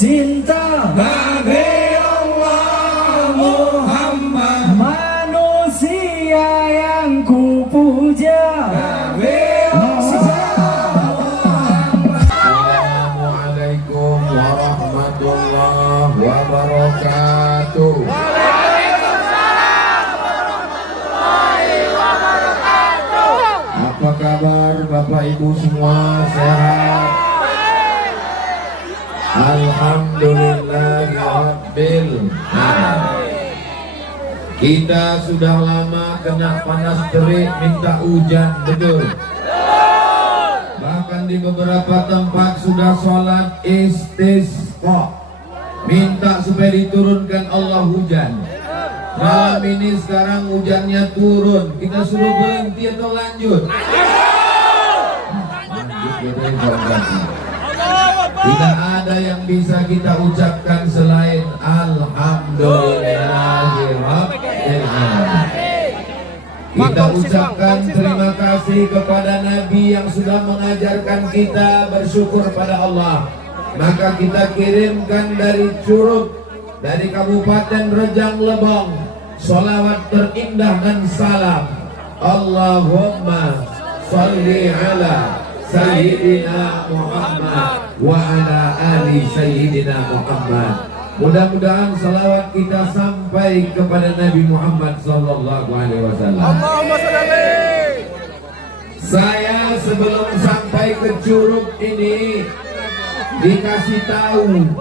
cinta Nabi Allah Muhammad, manusia yang kupuja. Assalamualaikum warahmatullahi wabarakatuh. Apa kabar Bapak Ibu semua, sehat? Alhamdulillahirabbil alamin. Kita sudah lama kena panas terik minta hujan, betul? Bahkan di beberapa tempat sudah sholat istisqa, minta supaya diturunkan Allah hujan. Malam ini sekarang hujannya turun, kita suruh berhenti atau lanjut? Tidak ada yang bisa kita ucapkan selain Alhamdulillahirabbil alamin. Kita ucapkan terima kasih kepada Nabi yang sudah mengajarkan kita bersyukur pada Allah. Maka kita kirimkan dari Curug, dari Kabupaten Rejang Lebong, sholawat terindah dan salam. Allahumma sholli ala Sayyidina Muhammad wa ala ali Sayyidina Muhammad. Mudah-mudahan salawat kita sampai kepada Nabi Muhammad sallallahu alaihi wasallam. Allahumma sholli. Saya sebelum sampai ke Curug ini dikasih tahu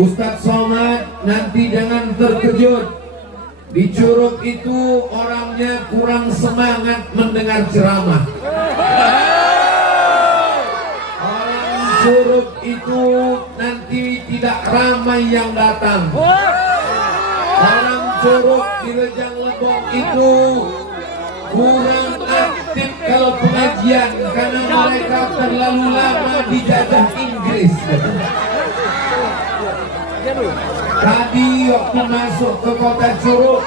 Ustadz Somad, nanti jangan terkejut. Di Curug itu orangnya kurang semangat mendengar ceramah. Curug itu nanti tidak ramai yang datang. Orang Curug di Rejang Lebong itu kurang aktif kalau pengajian karena mereka terlalu lama dijajah Inggris. Tadi waktu masuk ke kota Curug,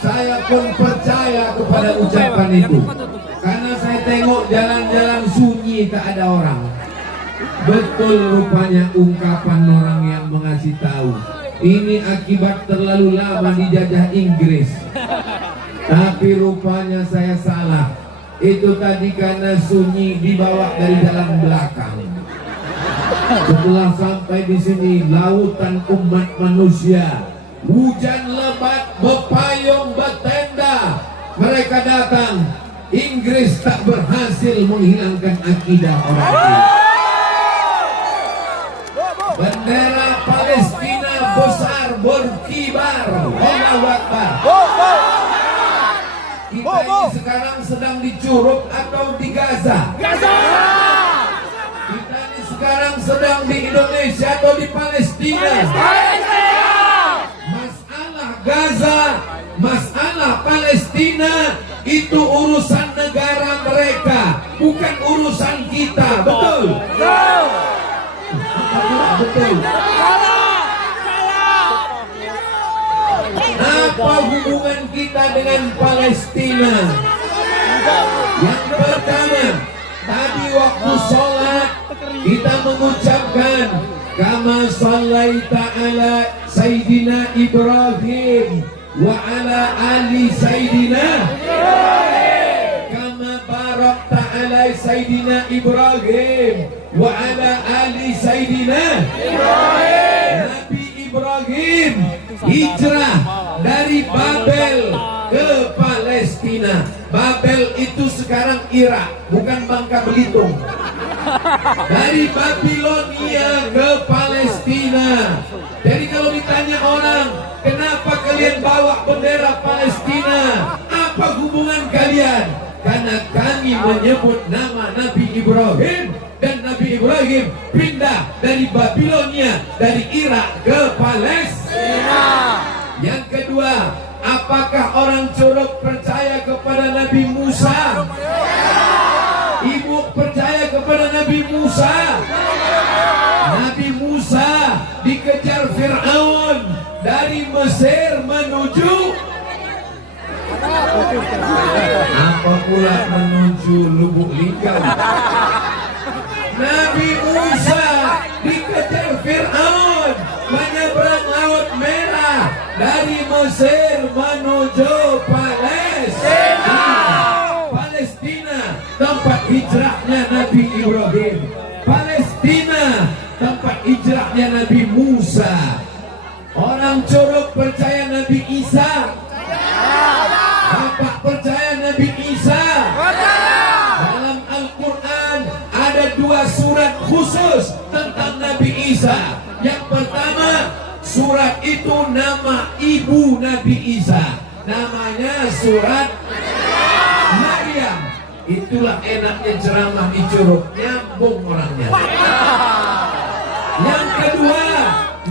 saya pun percaya kepada ucapan itu karena saya tengok jalan-jalan sunyi tak ada orang. Betul rupanya ungkapan orang yang mengasih tahu. Ini akibat terlalu lama dijajah Inggris. Tapi rupanya saya salah. Itu tadi karena sunyi dibawa dari jalan belakang. Setelah sampai di sini, lautan umat manusia, hujan lebat, bepayung, bertenda, mereka datang. Inggris tak berhasil menghilangkan akidah orang itu. Bendera Palestina besar berkibar. Allahu Akbar. Kita ini sekarang sedang di Curug atau di Gaza? Kita ini sekarang sedang di Indonesia atau di Palestina? Masalah Gaza, masalah Palestina itu urusan negara mereka, bukan urusan kita, betul? Betul. Apa hubungan kita dengan Palestina? Yang pertama, tadi waktu sholat kita mengucapkan kama shallaita ala Sayyidina Ibrahim wa ala ali Sayyidina kama barakta ala Sayyidina Ibrahim wa ala ali Sayyidina Ibrahim. Nabi Ibrahim hijrah dari Babel ke Palestina. Babel itu sekarang Irak, bukan Bangka Belitung. Dari Babilonia ke Palestina. Jadi kalau ditanya orang, kenapa kalian bawa bendera Palestina? Apa hubungan kalian? Karena kami menyebut nama Nabi Ibrahim, dan Nabi Ibrahim pindah dari Babilonia, dari Irak ke Palestina. Yang kedua, apakah orang Curug percaya kepada Nabi Musa? Ibu percaya kepada Nabi Musa? Nabi Musa dikejar Fir'aun dari Mesir menuju apa pula menuju Lubuk Linggau. Nabi Musa dikejar Fir'aun Ibrahim. Palestina tempat hijrahnya Nabi Musa. Orang Curug percaya Nabi Isa. Bapak percaya Nabi Isa. Dalam Al-Quran ada 2 surat khusus tentang Nabi Isa. Yang pertama, surat itu nama ibu Nabi Isa, namanya surat Maryam. Itulah enaknya ceramah di Curug, nyambung orangnya. Yang kedua,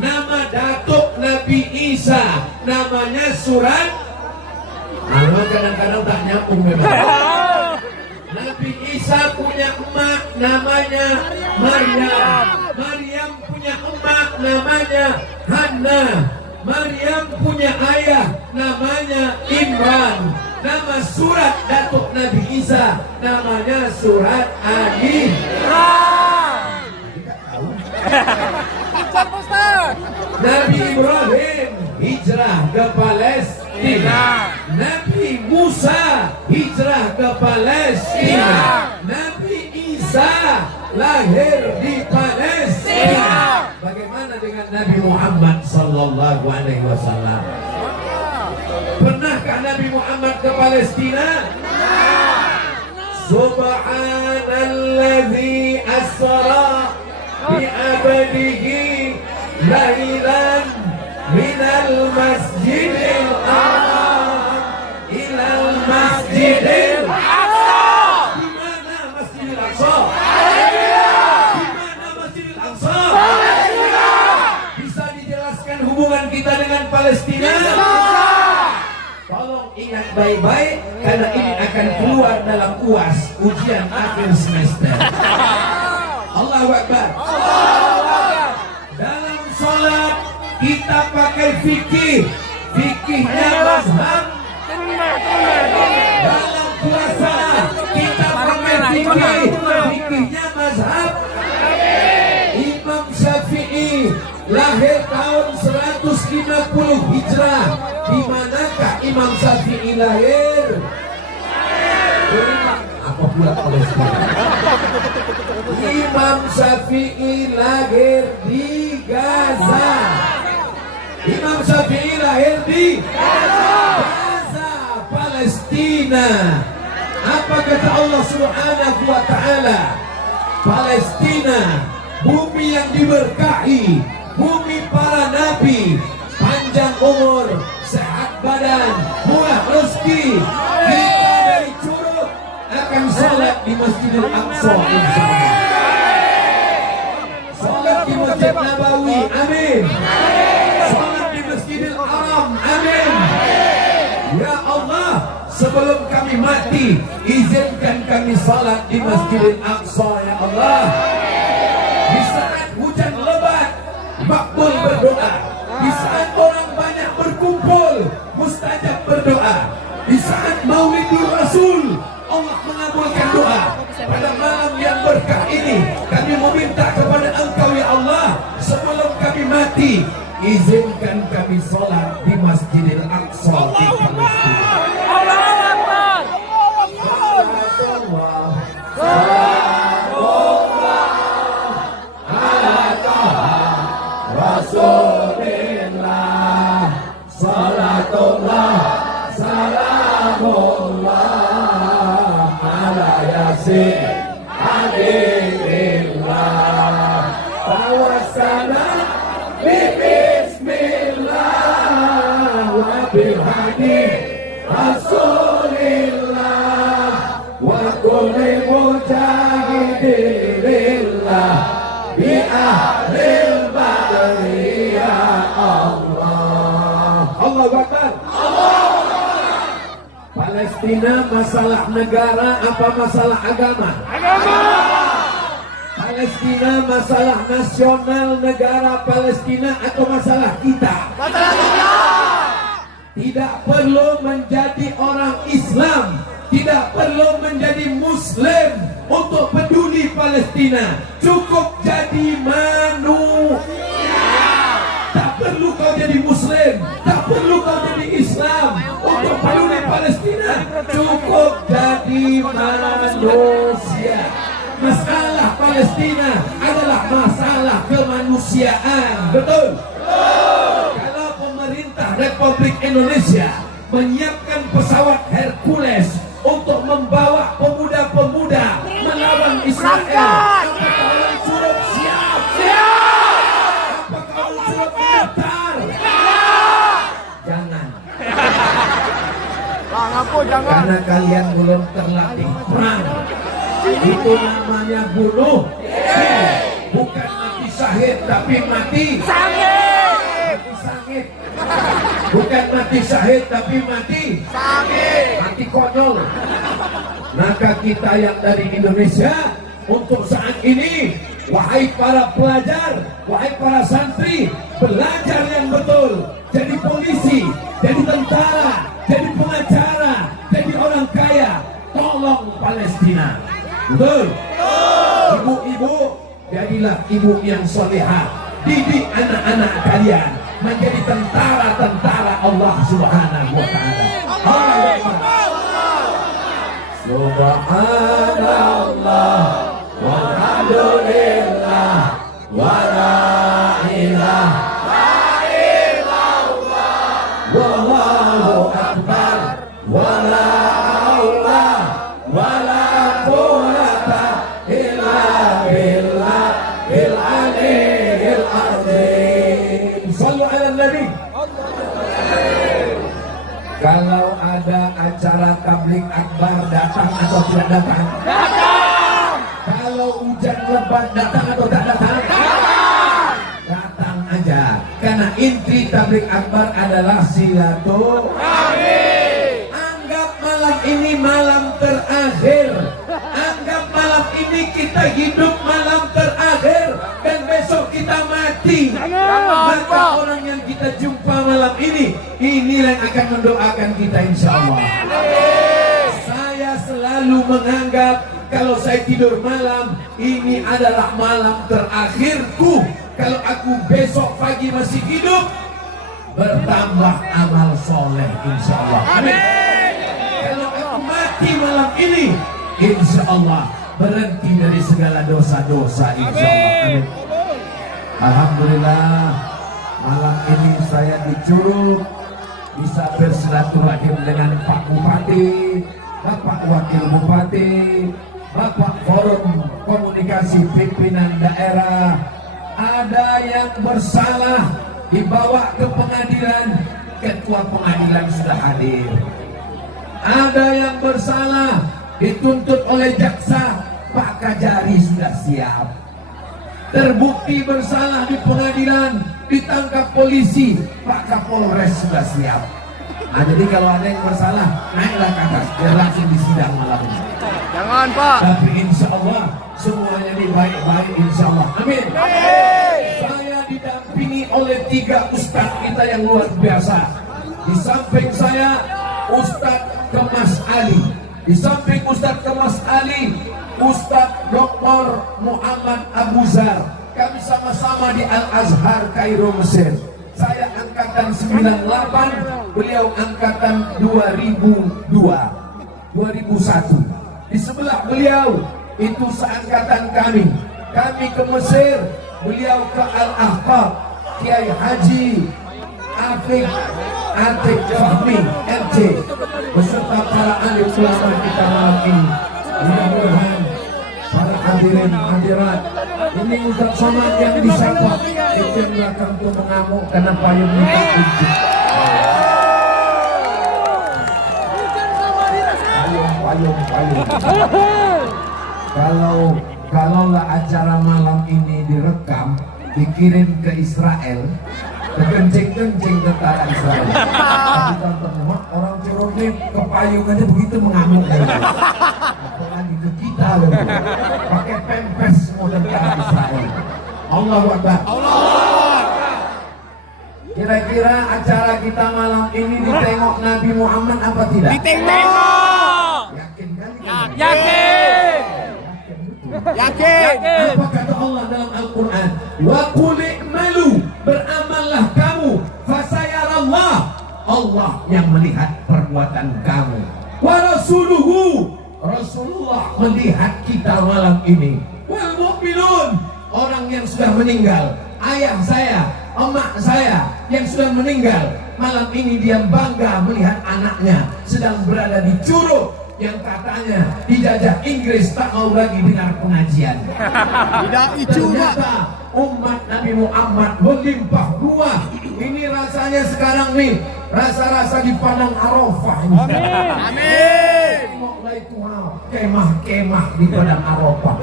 nama datuk Nabi Isa, namanya surat. Kadang-kadang tak nyambung memang. Nabi Isa punya emak namanya Maryam. Maryam punya emak namanya Hanna. Maryam punya ayah namanya Imran. Nama surat datuk Nabi Isa namanya surat Ali. Nabi Ibrahim hijrah ke Palestina. Nabi Musa hijrah ke Palestina. Nabi Isa lahir di Palestina. Bagaimana dengan Nabi Muhammad sallallahu alaihi wasallam? Pernahkah Nabi Muhammad ke Palestina? Subhanalladzi asra bi abdihi lailan minal masjidil haram ilal masjidil aqsa. Di mana Masjidil Aqsa? Di mana Masjidil Aqsa? Bisa dijelaskan hubungan kita dengan Palestina? Tolong ingat baik-baik karena ini akan keluar dalam UAS, ujian akhir semester. Allahu Akbar. Dalam sholat kita pakai fikih, fikihnya mazhab. Dalam puasa kita pakai fikih, fikihnya mazhab. Imam Syafi'i lahir tahun 150 Hijrah. Di manakah Imam Syafi'i lahir? Apa pula Palestina? Imam Syafi'i lahir di Gaza. Imam Syafi'i lahir di Gaza, Palestina. Apa kata Allah Subhanahu wa taala? Palestina, bumi yang diberkahi, bumi para nabi, panjang umur, sehat badan, murah rezeki. Kita dari Curug akan sholat di Masjidil Aqsa insyaallah. Sholat di Masjid Nabawi, amin. Sholat di Masjidil Haram, amin. Ya Allah, sebelum kami mati, izinkan kami sholat di Masjidil Aqsa ya Allah. Di saat hujan lebat, makbul berdoa. Di saat orang banyak berkumpul, mustajab berdoa. Di saat Maulidul Rasul, Allah mengabulkan doa. Pada malam yang berkah ini, kami meminta kepada Engkau ya Allah, sebelum kami mati, izinkan kami sholat di Masjidil Aqsa di Palestina. Rasulillah, salatullah, salamullah, ala yasin, habibillah, tawassala bi bismillah, wa bihadi Rasulillah, wa kulli mujahidillah, bi ahlil badri ya Allah. Allahu Akbar. Palestina masalah negara apa masalah agama? Agama. Palestina masalah nasional negara Palestina atau masalah kita? Masalah kita. Tidak perlu menjadi orang Islam, tidak perlu menjadi Muslim untuk peduli Palestina. Cukup jadi manusia. Tak perlu kau jadi Muslim, tak perlu kau jadi Islam untuk peduli Palestina. Cukup jadi manusia. Masalah Palestina adalah masalah kemanusiaan. Betul? Kalau pemerintah Republik Indonesia menyiapkan pesawat Hercules untuk membawa pemuda-pemuda melawan Israel, apakah orang Surup siap? Apakah orang Surup mendaftar? Jangan. Jangan. Karena kalian belum terlatih perang. Itu namanya bunuh. Bukan mati syahid, tapi mati sangit. Bukan mati syahid, tapi mati konyol. Maka kita yang dari Indonesia untuk saat ini, wahai para pelajar, wahai para santri, belajar yang betul. Jadi polisi, jadi tentara, jadi pengacara, jadi orang kaya. Tolong Palestina. Betul? Ibu-ibu, jadilah ibu yang solehah. Didik anak-anak kalian menjadi tentara-tentara Allah Subhanahu wa Ta'ala. Subhanallah walhamdulillah wa la ilaha illallah wallahu akbar wa la haula wa la quwwata illa billahil aliyyil azim. Shallu ala nabi. Kalau ada acara tablik akbar, datang atau tidak datang? Datang. Kalau hujan lebat, datang atau tak datang? Datang aja. Karena inti tablik akbar adalah silaturahmi. Anggap malam ini malam terakhir. Anggap malam ini kita hidup malam terakhir. Dan besok kita mati. Maka orang yang kita jumpa malam ini, inilah yang akan mendoakan kita insya Allah. Saya selalu menganggap kalau saya tidur malam, ini adalah malam terakhirku. Kalau aku besok pagi masih hidup, bertambah amal soleh insya Allah. Amin. Kalau aku mati malam ini, insya Allah berhenti dari segala dosa-dosa insya Allah. Amin. Alhamdulillah, malam ini saya di Curug bisa bersilaturahim dengan Pak Bupati, Bapak Wakil Bupati, Bapak Forum Komunikasi Pimpinan Daerah. Ada yang bersalah dibawa ke pengadilan, Ketua Pengadilan sudah hadir. Ada yang bersalah dituntut oleh jaksa, Pak Kajari sudah siap. Terbukti bersalah di pengadilan, ditangkap polisi, Pak Kapolres sudah siap. Nah, jadi kalau ada yang bersalah, naiklah ke atas, biar langsung disidang malam ini. Jangan, Pak. Tapi insya Allah semuanya ini baik-baik insya Allah. Amin. Saya didampingi oleh 3 ustadz kita yang luar biasa. Di samping saya Ustadz Kemas Ali. Di samping Ustadz Kemas Ali, Ustadz Dr. Muhammad Abu Zar. Kami sama-sama di Al-Azhar, Kairo, Mesir. Saya angkatan 98, beliau angkatan 2001. Di sebelah beliau itu seangkatan kami. Kami ke Mesir, beliau ke Al-Ahqaf, Kiai Haji Atik Fahmi MC beserta para ahli ulama kita malam ini. Mudah-mudahan para hadirin hadirat, ini Ustaz Somad yang disapa itu yang belakang itu mengamuk karena payung kita kunci. Payung. Kalaulah acara malam ini direkam, dikirim ke Israel, kencing-kencing tentara Israel. Tapi tonton, orang Curug ini ke payung aja begitu mengamuk. Apalagi ke kita loh, pakai pempes semua tentara Israel. Allahu Akbar. Kira-kira acara kita malam ini ditengok Nabi Muhammad apa tidak? Ditengok. Yakin kali? Yakin. Apa kata Allah dalam Al-Quran? Wa qul i'malu, beramallah kamu, fasayarallah, Allah yang melihat perbuatan kamu. Wa rasuluhu, Rasulullah melihat kita malam ini. Wal mu'min Majnun, orang yang sudah meninggal. Ayah saya, emak saya yang sudah meninggal, malam ini dia bangga melihat anaknya sedang berada di Curug yang katanya dijajah Inggris, tak mau lagi dengar pengajian. Ternyata umat Nabi Muhammad melimpah ruah. Ini rasanya sekarang nih, rasa-rasa di padang Arafah ini. Amin. Mulai tuh kemah-kemah di padang Arafah.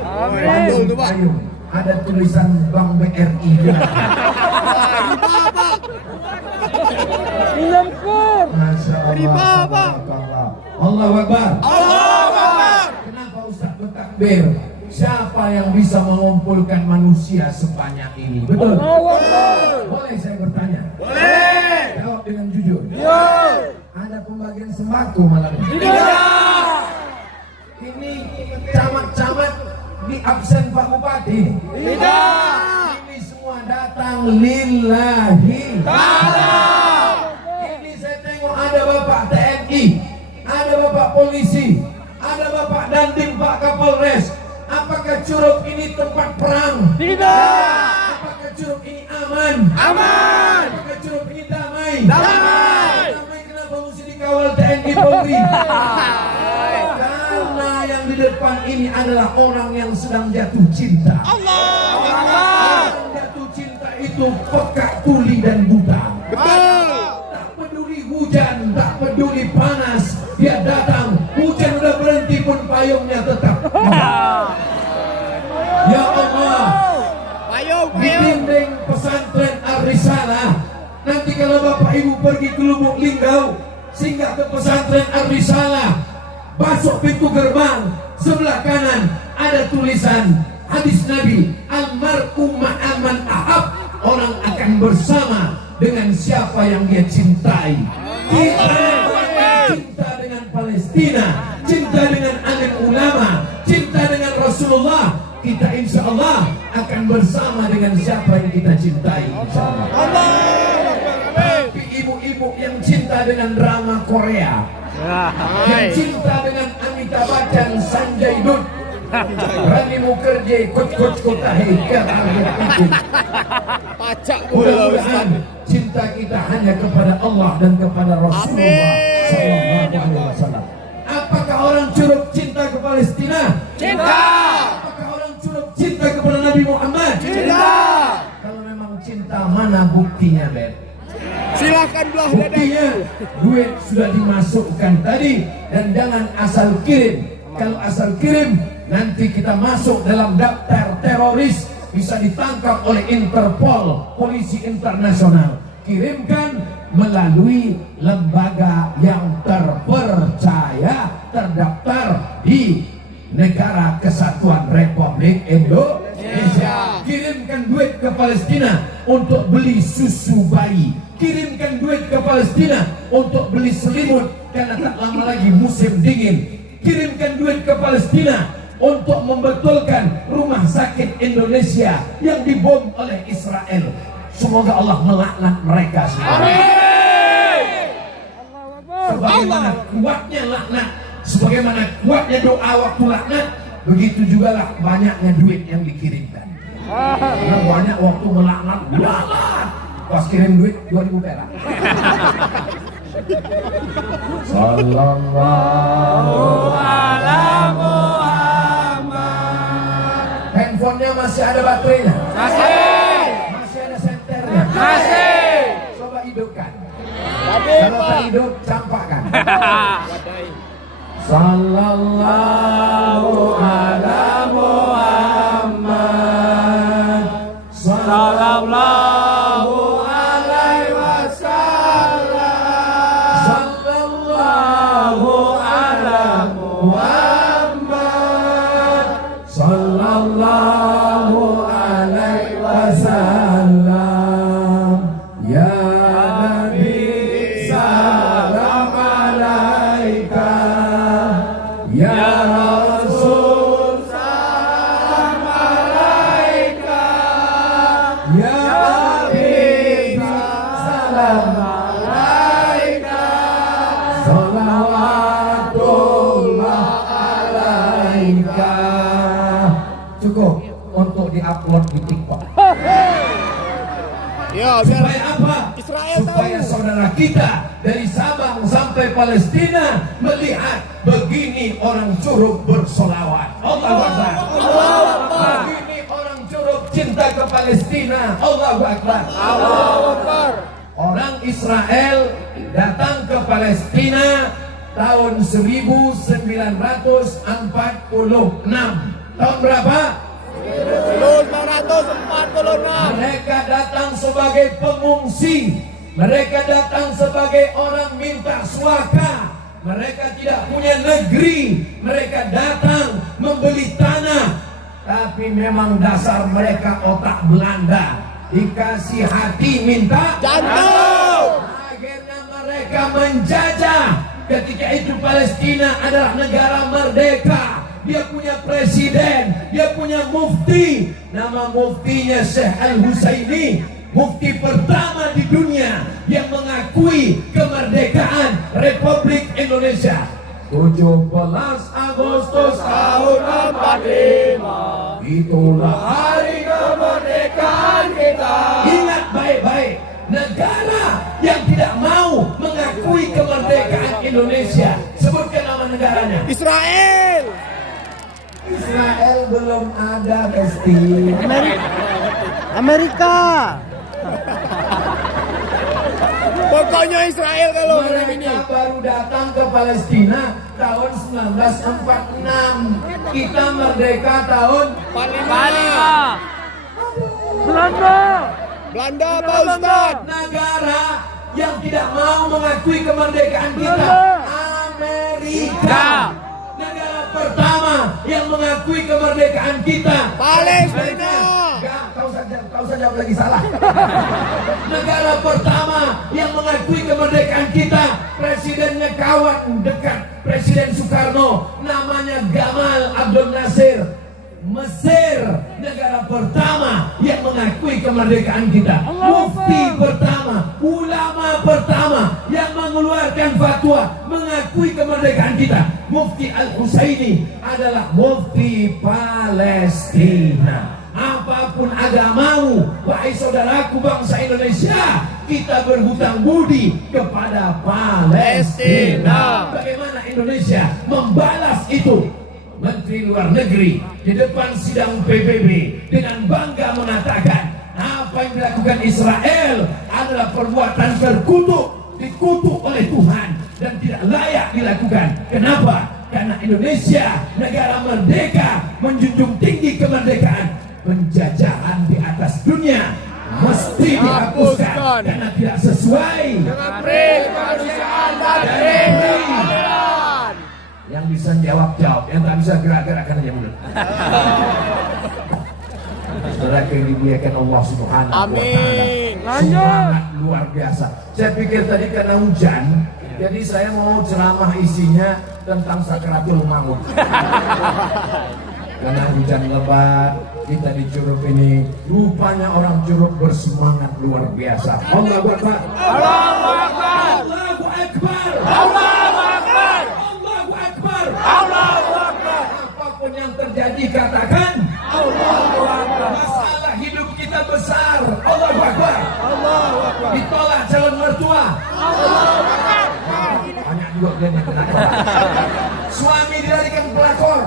Payung, ada tulisan Bank BRI. Masya Allah. Allahu Akbar. Kenapa Ustaz bertakbir? Siapa yang bisa mengumpulkan manusia sebanyak ini? Betul? Boleh saya bertanya? Boleh. Jawab dengan jujur. Ada pembagian sembako malam ini? Tidak. Ini camat-camat di absen Pak Bupati? Tidak. Ini semua datang lillahi ta'ala. Ini saya tengok ada Bapak TNI, ada Bapak Polisi, ada Bapak Dandim Pak Kapolres. Apakah Curug ini tempat perang? Tidak. Apakah Curug ini aman? Aman. Apakah Curug ini damai? Damai. Damai kenapa mesti dikawal TNI Polri? Karena yang di depan ini adalah orang yang sedang jatuh cinta. Orang jatuh cinta itu peka, tuli dan buta. Tak peduli hujan, tak peduli panas, dia datang. Hujan udah berhenti pun payungnya tetap. Ya Allah, di dinding pesantren Ar-Risalah, nanti kalau Bapak Ibu pergi ke Lubuk Linggau, singgah ke pesantren Ar-Risalah, masuk pintu gerbang, sebelah kanan ada tulisan hadis Nabi, almar'u ma'aman ahab, orang akan bersama dengan siapa yang dia cintai. Kita cinta dengan Palestina, cinta dengan alim ulama, cinta dengan Rasulullah, kita insya Allah akan bersama dengan siapa yang kita cintai, insya Allah. Tapi ibu-ibu yang cinta dengan drama Korea, yang cinta dengan Amitabh Bachchan, Sanjay Dutt, Rani Mukherjee, Coach Kotahe, mudah-mudahan cinta kita hanya kepada Allah dan kepada Rasulullah Sallallahu Alaihi Wasallam. Apakah orang Curug cinta ke Palestina? Cinta. Apakah orang Curug cinta kepada Nabi Muhammad? Cinta. Kalau memang cinta, mana buktinya, Bet? Silakan belah dada. Buktinya duit sudah dimasukkan tadi, dan jangan asal kirim. Kalau asal kirim, nanti kita masuk dalam daftar teroris, bisa ditangkap oleh Interpol, polisi internasional. Kirimkan melalui lembaga yang terpercaya, terdaftar di Negara Kesatuan Republik Indonesia. Kirimkan duit ke Palestina untuk beli susu bayi. Kirimkan duit ke Palestina untuk beli selimut karena tak lama lagi musim dingin. Kirimkan duit ke Palestina untuk membetulkan rumah sakit Indonesia yang dibom oleh Israel. Semoga Allah melaknat mereka semua. Sebagaimana kuatnya laknat, sebagaimana kuatnya doa waktu laknat, begitu juga lah banyaknya duit yang dikirimkan. Karena banyak waktu melaknat, pas kirim duit 2000 perak. Sallallahu ala Muhammad. Handphonenya masih ada baterainya? Masih. Masih ada senternya? Masih. Coba hidupkan. Kalau tak hidup, campakkan. Sallallahu ala Muhammad. Sallallahu alaihi wasallam. Sallallahu ala Muhammad. Sallallahu alaihi wasallam. Ya Nabi salam alaika, ya Rasul salam alaika, diupload di TikTok. Ya, biar Supaya apa? Israel Supaya tahu. saudara kita dari Sabang sampai Palestina melihat begini orang Curug bersolawat. Allahu Akbar. Begini orang Curug cinta ke Palestina. Allahu Akbar. Allahu Akbar. Orang Israel datang ke Palestina tahun 1946. Tahun berapa? 1946. Mereka datang sebagai pengungsi. Mereka datang sebagai orang minta suaka. Mereka tidak punya negeri. Mereka datang membeli tanah. Tapi memang dasar mereka otak Belanda. Dikasih hati minta Jantung. Akhirnya mereka menjajah. Ketika itu Palestina adalah negara merdeka. Dia punya presiden, dia punya mufti. Nama muftinya Syekh Al-Husaini, mufti pertama di dunia yang mengakui kemerdekaan Republik Indonesia. 17 Agustus tahun 45, itulah hari kemerdekaan kita. Ingat baik-baik, negara yang tidak mau mengakui kemerdekaan Indonesia, sebutkan nama negaranya. Israel. Israel belum ada, Besti. Amerika. Pokoknya Israel kalau malam ini. Mereka baru datang ke Palestina tahun 1946. Kita merdeka tahun 45. Belanda. Belanda Pak Ustaz. negara yang tidak mau mengakui kemerdekaan kita. Amerika. Negara pertama yang mengakui kemerdekaan kita. Palestina. Enggak, kau saja lagi salah. Negara pertama yang mengakui kemerdekaan kita, presidennya kawan dekat Presiden Soekarno, namanya Gamal Abdel Nasir. Mesir, negara pertama yang mengakui kemerdekaan kita. Mufti pertama, ulama pertama yang mengeluarkan fatwa mengakui kemerdekaan kita. Mufti Al-Husaini adalah mufti Palestina. Apapun agamamu, wahai saudaraku bangsa Indonesia, kita berhutang budi kepada Palestina. Bagaimana Indonesia membalas itu? Menteri Luar Negeri di depan sidang PBB dengan bangga mengatakan apa yang dilakukan Israel adalah perbuatan terkutuk, dikutuk oleh Tuhan dan tidak layak dilakukan. Kenapa? Karena Indonesia negara merdeka, menjunjung tinggi kemerdekaan. Penjajahan di atas dunia mesti dihapuskan karena tidak sesuai Dengan prinsip kemanusiaan dan prinsip keadilan. Yang bisa jawab, yang tak bisa gerak-gerakkan aja mulut. Saudara yang dimuliakan Allah Subhanahu wa Ta'ala. Amin. Semangat luar biasa. Saya pikir tadi karena hujan, jadi saya mau ceramah isinya tentang sakratul maut. Karena hujan lebat, kita di Curug ini, rupanya orang Curug bersemangat luar biasa. Allahu Akbar. Allahu Akbar. Allahu Akbar. Allahu Akbar. Allahu Akbar. Allahu Akbar. Apapun yang terjadi katakan Allahu Akbar. masalah hidup kita besar. Allahu Akbar. Allahu Akbar. Ditolak calon mertua. Allahu Akbar. Banyak juga yang kena tolak. Suami dilarikan pelakor.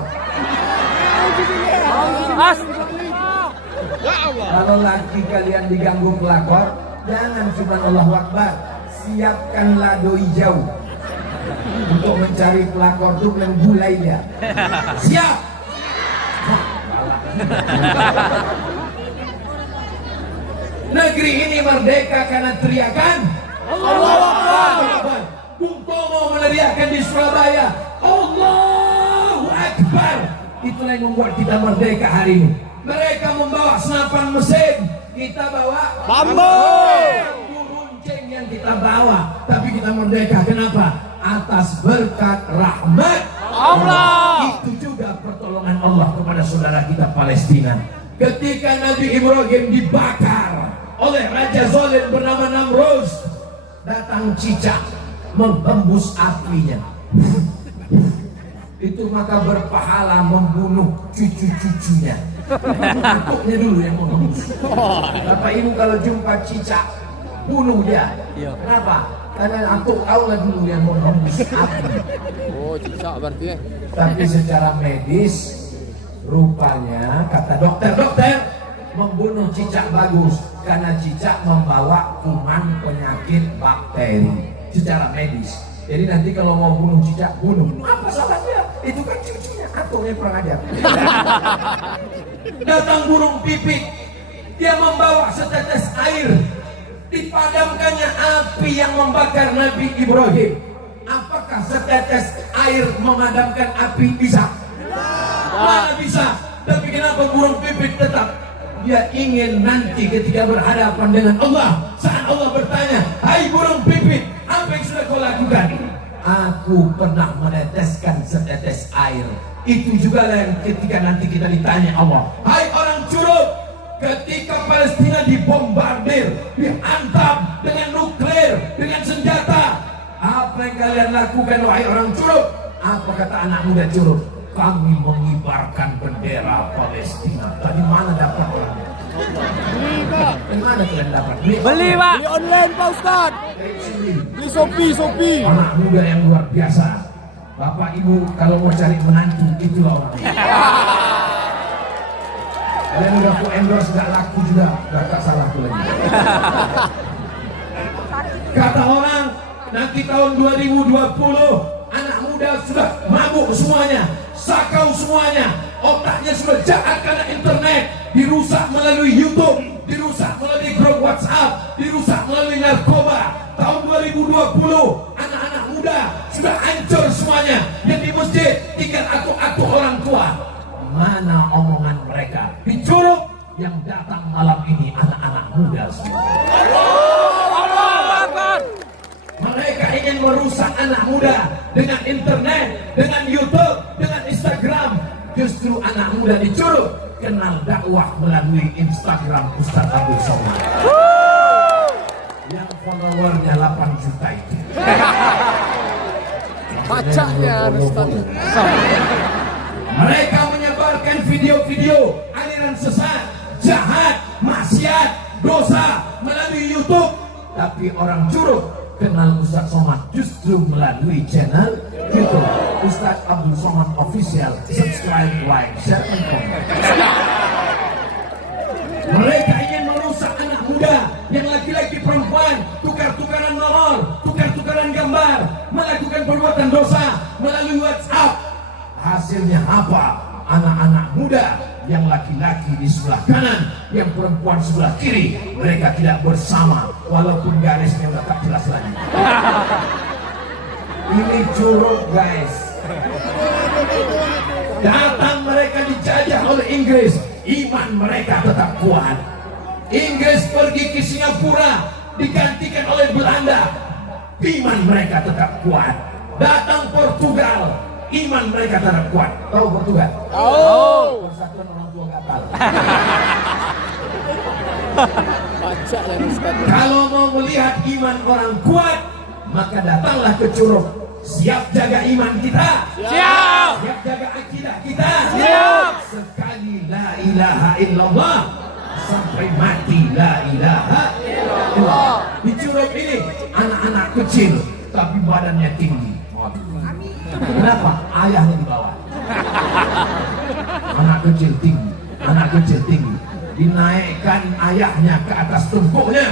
Ya Allah. Kalau laki kalian diganggu pelakor, jangan cuma Allahu Akbar, siapkanlah doi hijau untuk mencari pelakor itu menggulai dia. Siap. Negeri ini merdeka karena teriakan Allahu Akbar. Bung Tomo meneriakkan di Surabaya Allahu Akbar. Itulah yang membuat kita merdeka hari ini. Mereka membawa senapan mesin, kita bawa Bambu. runcing yang kita bawa. Tapi kita merdeka, kenapa? Atas berkat rahmat Allah. Itu juga pertolongan Allah kepada saudara kita Palestina. Ketika Nabi Ibrahim dibakar oleh Raja Zalim bernama Namrud, datang cicak menghembus apinya. Itu maka berpahala membunuh cucu-cucunya. Antuknya dulu yang mau hembus. Bapak Ibu kalau jumpa cicak, bunuh dia. Kenapa? Karena antuk kaulah dulu yang mau hembus api. Oh, cicak berarti ya. Tapi secara medis, rupanya kata dokter membunuh cicak bagus karena cicak membawa kuman penyakit bakteri secara medis. Jadi nanti kalau mau bunuh cicak, bunuh. Apa salahnya? Itu kan cucunya, antum yang kurang ajar. Datang burung pipit, dia membawa setetes air, dipadamkannya api yang membakar Nabi Ibrahim. Apakah setetes air memadamkan api? Bisa? Mana bisa? Tapi kenapa burung pipit tetap? Dia ingin nanti ketika berhadapan dengan Allah, saat Allah bertanya, hai burung pipit, apa yang sudah kau lakukan? Aku pernah meneteskan setetes air. Itu juga yang ketika nanti kita ditanya Allah, hai orang Curug, ketika Palestina dibombardir, dihantam dengan nuklir, dengan senjata, apa yang kalian lakukan wahai orang Curug? Apa kata anak muda Curug? Kami mengibarkan bendera Palestina. Tadi mana dapat orangnya? Dari mana kalian dapat? Beli, Pak. Beli online Pak Ustad. Beli Shopee. Anak muda yang luar biasa. Bapak Ibu kalau mau cari menantu, itulah orangnya. Kalian udah aku endorse gak laku juga, gak salah tuh lagi. Kata orang nanti tahun 2020 anak muda sudah mabuk semuanya, sakau semuanya, otaknya sudah jahat karena internet, dirusak melalui YouTube, dirusak melalui grup WhatsApp, dirusak melalui narkoba. Tahun 2020 anak-anak muda sudah hancur semuanya. Yang di masjid tinggal aku orang tua. Mana omongan mereka? Di Curug yang datang malam ini anak-anak muda semua. Mereka ingin merusak anak muda dengan internet, dengan YouTube, dengan Instagram. Justru anak muda di Curug kenal dakwah melalui Instagram Ustaz Abdul Somad. Yang followernya 8 juta itu. Bacanya Ustaz. Mereka menyebarkan video-video aliran sesat, jahat, maksiat, dosa melalui YouTube. Tapi orang Curug kenal Ustaz Somad justru melalui channel YouTube Ustaz Abdul Somad Official. Subscribe, like, share, and comment. Mereka ingin merusak anak muda yang laki-laki perempuan, tukar-tukaran nomor, tukar-tukaran gambar, melakukan perbuatan dosa melalui WhatsApp. Hasilnya apa? Anak-anak muda yang laki-laki di sebelah kanan, yang perempuan sebelah kiri, mereka tidak bersama walaupun garisnya udah tak jelas lagi. Ini Curug guys. Datang mereka dijajah oleh Inggris, iman mereka tetap kuat. Inggris pergi ke Singapura, digantikan oleh Belanda, iman mereka tetap kuat. Datang Portugal, iman mereka tetap kuat. Tahu Portugal? Tahu. Persatuan orang tua gak tahu. Bacanya Ustad. Kalau mau melihat iman orang kuat, maka datanglah ke Curug. Siap jaga iman kita? Siap. Siap jaga akidah kita? Siap. Sekali la ilaha illallah sampai mati la ilaha illallah. Di Curug ini anak-anak kecil tapi badannya tinggi. Kenapa? Ayahnya di bawah. Anak kecil tinggi. Dinaikkan ayahnya ke atas tengkuknya,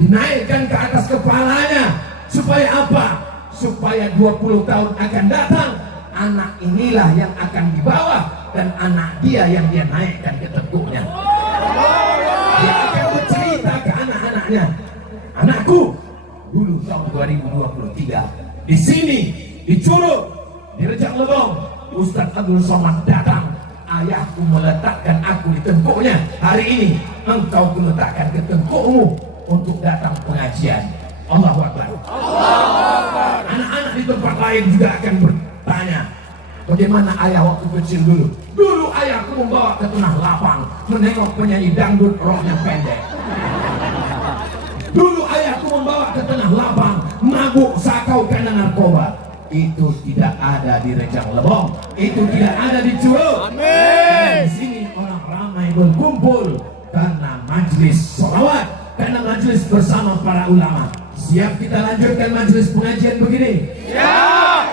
dinaikkan ke atas kepalanya. Supaya apa? Supaya 20 tahun akan datang, anak inilah yang akan dibawa dan anak dia yang dia naikkan ke tengkuknya. Dia akan bercerita ke anak-anaknya, anakku, dulu tahun 2023 di sini, di Curug, di Rejang Lebong, Ustaz Abdul Somad datang. Ayahku meletakkan aku di tengkuknya. Hari ini engkau meletakkan ke tengkukmu untuk datang pengajian. Allahu Akbar. Anak-anak di tempat lain juga akan bertanya, bagaimana ayah waktu kecil dulu? Dulu ayahku membawa ke tengah lapang menengok penyanyi dangdut rohnya pendek. Dulu ayahku membawa ke tengah lapang mabuk sakau karena narkoba. Itu tidak ada di Rejang Lebong, itu tidak ada di Curug. Amin. Di sini berkumpul karena majelis sholawat, karena majelis bersama para ulama. Siap kita lanjutkan majelis pengajian begini? Siap.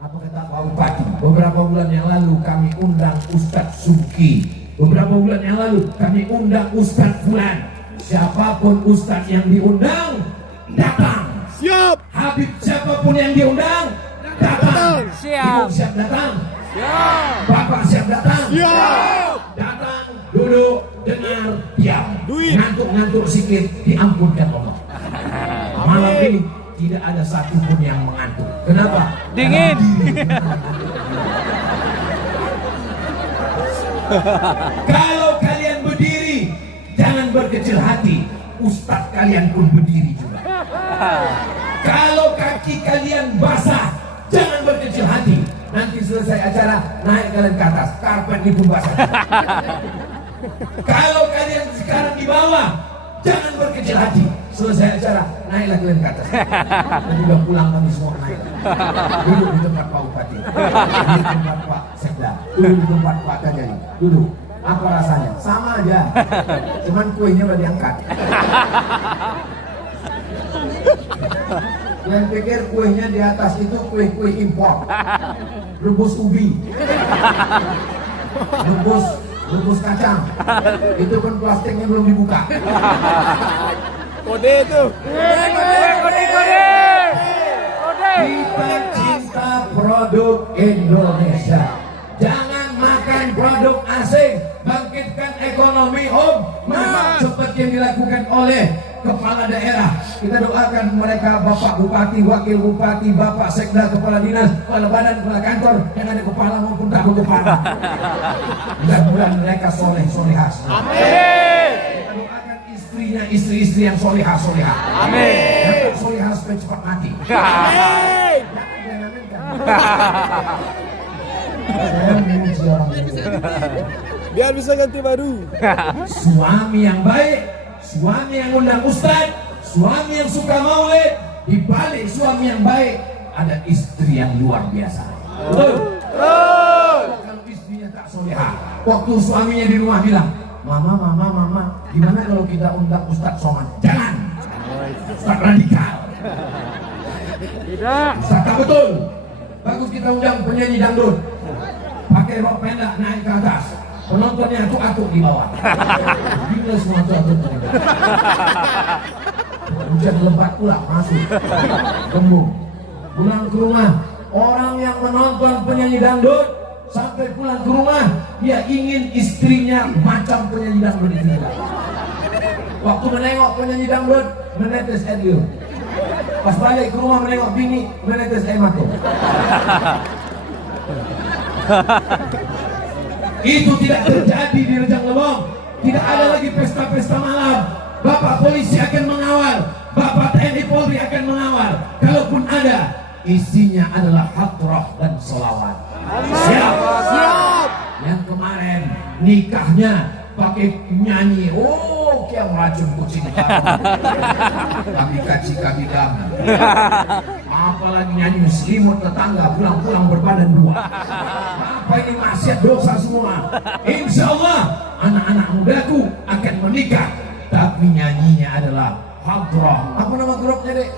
Apa kata Pak Bupati? Beberapa bulan yang lalu kami undang Ustadz Subki. Beberapa bulan yang lalu kami undang Ustadz Fulan. Siapapun Ustadz yang diundang, datang. Siap. Habib siapapun yang diundang, datang. Siap. Ibu siap datang? Siap. Bapak siap datang? Siap. Datang, duduk, dengar, diam. Duit. Ngantuk-ngantuk sikit, diampunkan Allah. Malam ini tidak ada satupun yang mengantuk. Kenapa? Dingin. Kalau kalian berdiri, jangan berkecil hati. Ustadz kalian pun berdiri juga. Kalau kaki kalian basah, jangan berkecil hati. Nanti selesai acara, naik kalian ke atas. Karpet itu basah. Kalau kalian sekarang di bawah, jangan berkecil hati. Selesai acara, naiklah kalian ke atas. Dan udah pulang kami semua naik. Duduk di tempat Pak Bupati, di tempat Pak Sekda, duduk di tempat Pak Kajari. Duduk. Apa rasanya? Sama aja. Cuman kuenya udah diangkat. Yang pikir kuenya di atas itu kue-kue impor. Rebus ubi. Rebus kacang. Itu kan plastiknya belum dibuka. Kode itu. Kode. Kita cinta produk Indonesia. Jangan makan produk asing. Bangkitkan ekonomi Om. Memang seperti yang dilakukan oleh kepala daerah. Kita doakan mereka, Bapak Bupati, Wakil Bupati, Bapak Sekda, Kepala Dinas, Kepala Badan, Kepala Kantor, yang ada kepala maupun tak berkepala. Mudah-mudahan mereka soleh-solehah. Amin. Kita doakan istrinya, istri-istri yang solehah-solehah. Amin. Yang tak solehah supaya cepat mati. Amin. Saya memuji orang itu. Biar bisa ganti baru. Suami yang baik, suami yang undang ustadz, suami yang suka maulid. Di balik suami yang baik ada istri yang luar biasa. Betul? Kalau istrinya tak solehah, waktu suaminya di rumah bilang, Mama, gimana kalau kita undang Ustadz Somad? Jangan. Ustadz radikal. Tidak. Ustadz betul. Bagus kita undang penyanyi dangdut. Pakai rok pendek naik ke atas. Penontonnya atuk-atuk di bawah. Gila semua atuk-atuk. Hujan lebat pula masuk. Gembung. Pulang ke rumah. Orang yang menonton penyanyi dangdut sampai pulang ke rumah, dia ingin istrinya macam penyanyi dangdut itu. Waktu menengok penyanyi dangdut, menetes air liur. Pas balik ke rumah menengok bini, menetes air mata. Itu tidak terjadi di Rejang Lebong. Tidak ada lagi pesta-pesta malam. Bapak polisi akan mengawal, Bapak TNI Polri akan mengawal. Kalaupun ada, isinya adalah hadrah dan sholawat. Siap? Siap. Yang kemarin nikahnya pakai nyanyi, kayak meracun kucing. Kami kaci kami dam. Apalagi nyanyi selimut tetangga pulang-pulang berbadan dua. Apa ini maksiat dosa semua. Insya Allah anak-anak mudaku akan menikah, tapi nyanyinya adalah hadrah. Apa nama grupnya dek?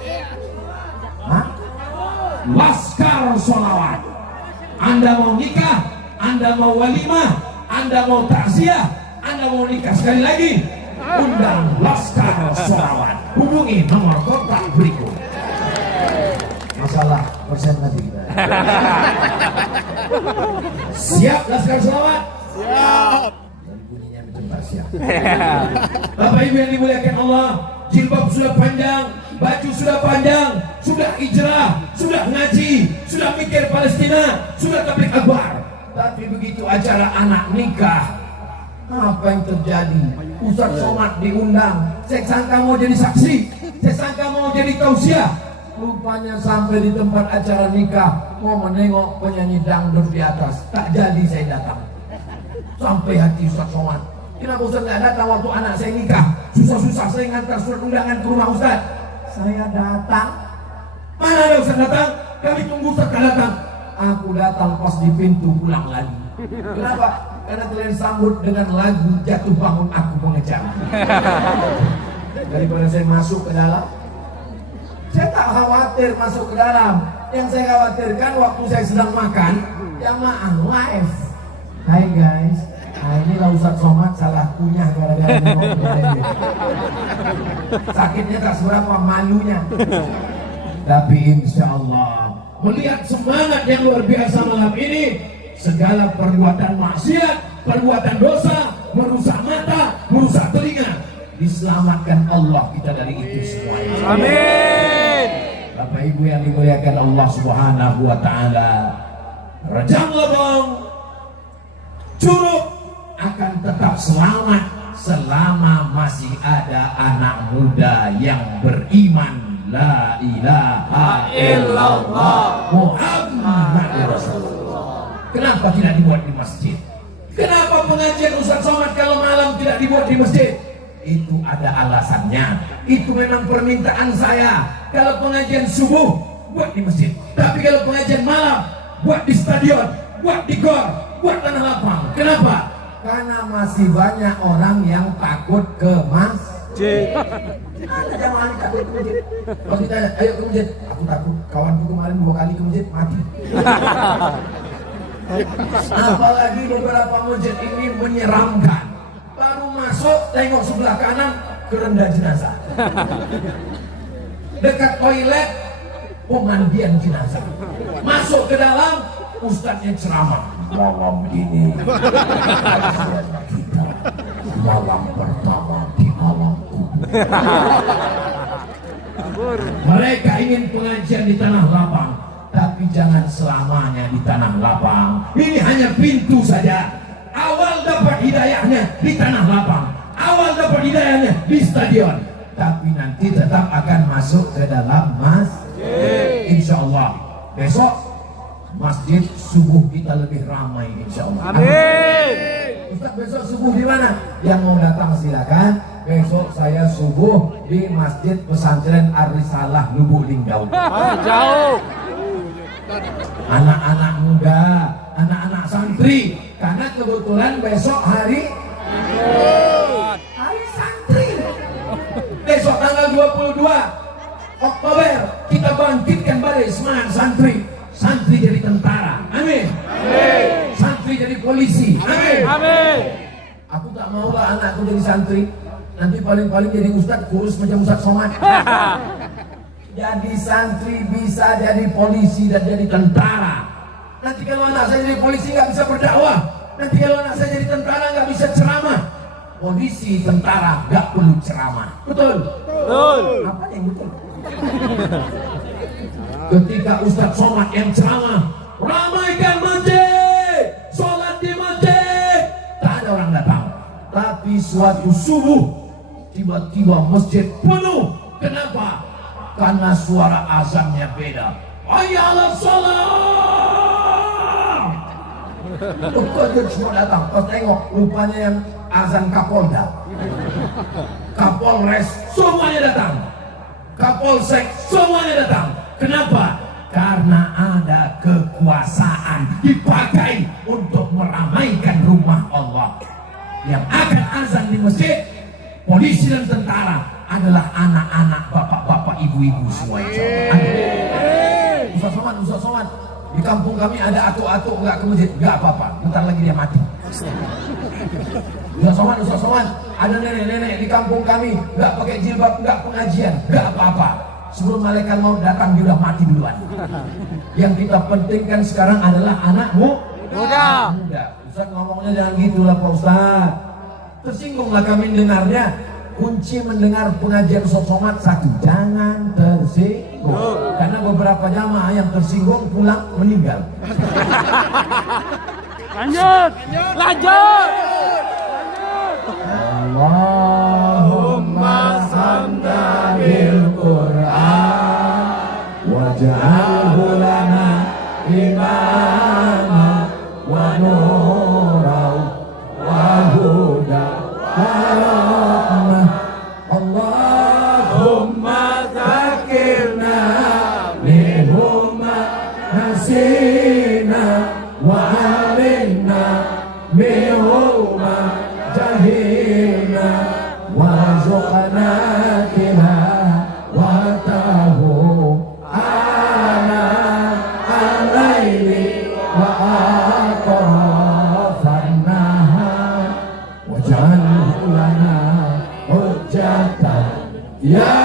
Hah? Laskar Sholawat. Anda mau nikah, Anda mau walimah, Anda mau takziah, Anda mau nikah sekali lagi, undang Laskar Sholawat. Hubungi nomor kontak berikut. Masalah persen nanti kita. Siap Laskar Sholawat? Siap. Dan bunyinya macam siap. Bapak Ibu yang dimuliakan Allah, jilbab sudah panjang, baju sudah panjang, sudah hijrah, sudah ngaji, sudah mikir Palestina, sudah tabligh akbar. Tapi begitu acara anak nikah, apa yang terjadi? Ustadz Somad diundang, saya sangka mau jadi saksi, saya sangka mau jadi tausiah. Rupanya sampai di tempat acara nikah, mau menengok penyanyi dangdut di atas, tak jadi saya datang. Sampai hati Ustadz Somad, kenapa Ustadz nggak datang waktu anak saya nikah? Susah-susah saya ngantar surat undangan ke rumah Ustadz. Saya datang. Mana ada Ustadz datang? Kami tunggu Ustadz datang. Aku datang pas di pintu pulang lagi. Kenapa? Karena kalian sambut dengan lagu Jatuh Bangun Aku Pengejar. Daripada saya masuk ke dalam, saya tak khawatir masuk ke dalam. Yang saya khawatirkan waktu saya sedang makan, jamaah live. Hai guys, nah inilah Ustadz Somad salah kunyah gara-gara nengok ini. Sakitnya tak seberapa, malunya. Tapi insya Allah melihat semangat yang luar biasa malam ini, segala perbuatan maksiat, perbuatan dosa, merusak mata, merusak telinga, diselamatkan Allah kita dari itu semuanya. Amin. Bapak Ibu yang dimuliakan Allah Subhanahu wa taala, Rejang Lebong Curug akan tetap selamat selama masih ada anak muda yang beriman la ilaha illallah Muhammadur Rasulullah. Kenapa tidak dibuat di masjid? Kenapa pengajian Ustadz Somad kalau malam tidak dibuat di masjid? Itu ada alasannya. Itu memang permintaan saya. Kalau pengajian subuh buat di masjid, tapi kalau pengajian malam buat di stadion, buat di gor, buat tanah lapang. Kenapa? Karena masih banyak orang yang takut ke masjid. Ada jamaah yang takut ke masjid. Kalau ditanya, ayo ke masjid, aku takut. Kawanku kemarin 2 kali ke masjid mati. Apalagi beberapa masjid ini menyeramkan. Baru masuk, tengok sebelah kanan, kerenda jenazah. Dekat toilet, pemandian jenazah. Masuk ke dalam, ustadznya ceramah. Malam ini kita malam pertama di alam kubur. Mereka ingin pengajian di tanah lapang, tapi jangan selamanya di tanah lapang. Ini hanya pintu saja. Awal dapat hidayahnya di tanah lapang, awal dapat hidayahnya di stadion, tapi nanti tetap akan masuk ke dalam masjid. Insya Allah besok masjid subuh kita lebih ramai insya Allah. Amin. Ustaz, besok subuh di mana? Yang mau datang silakan. Besok saya subuh di Masjid Pesantren Ar-Risalah Lubuk Linggau. Jauh. Anak-anak muda, anak-anak santri, karena kebetulan besok hari santri. Besok tanggal 22 Oktober kita bangkitkan balik semangat santri. Santri jadi tentara, amin. Amin. Santri jadi polisi, amin. Amin. Aku tak mau lah anakku jadi santri. Nanti paling-paling jadi ustadz kurus macam Ustadz Somad. Jadi santri bisa jadi polisi dan jadi tentara. Nanti kalau anak saya jadi polisi nggak bisa berdakwah. Nanti kalau anak saya jadi tentara nggak bisa ceramah. Polisi, tentara nggak perlu ceramah. Betul? Betul. Apa yang betul? Ketika Ustadz Somad yang ceramah, ramaikan masjid, sholat di masjid, tak ada orang datang. Tapi suatu subuh, tiba-tiba masjid penuh. Kenapa? Karena suara azannya beda. Hayya 'alas shalah. Betul, semua datang. Kau tengok, rupanya yang azan Kapolda, Kapolres, semuanya datang. Kapolsek, semuanya datang. Kenapa? Karena ada kekuasaan dipakai untuk meramaikan rumah Allah. Yang akan azan di masjid, polisi dan tentara adalah anak-anak, bapak-bapak, ibu-ibu semua. Ustaz Somad, di kampung kami ada atuk-atuk nggak ke masjid, nggak apa-apa, bentar lagi dia mati. Ustaz Somad, ada nenek-nenek di kampung kami nggak pakai jilbab, nggak pengajian, nggak apa-apa. Sebelum malaikat mau datang dia udah mati duluan. Yang kita pentingkan sekarang adalah anak muda. Ustaz ngomongnya jangan gitulah Pak Ustaz. Tersinggunglah kami dengarnya. Kunci mendengar pengajian Ustaz Somad satu, jangan tersinggung. Karena beberapa jamaah yang tersinggung pulang meninggal. Lanjut. Allahumma salli bil Qur'an waj'alhu lana imama wa nuran wa huda wa rahmah. Allahumma zakirna minhuma nasina wa alimna min jahilna warzuqna kira wa tahu ana alaili wa atrafan nahar waj'alhu lana hujjatan ya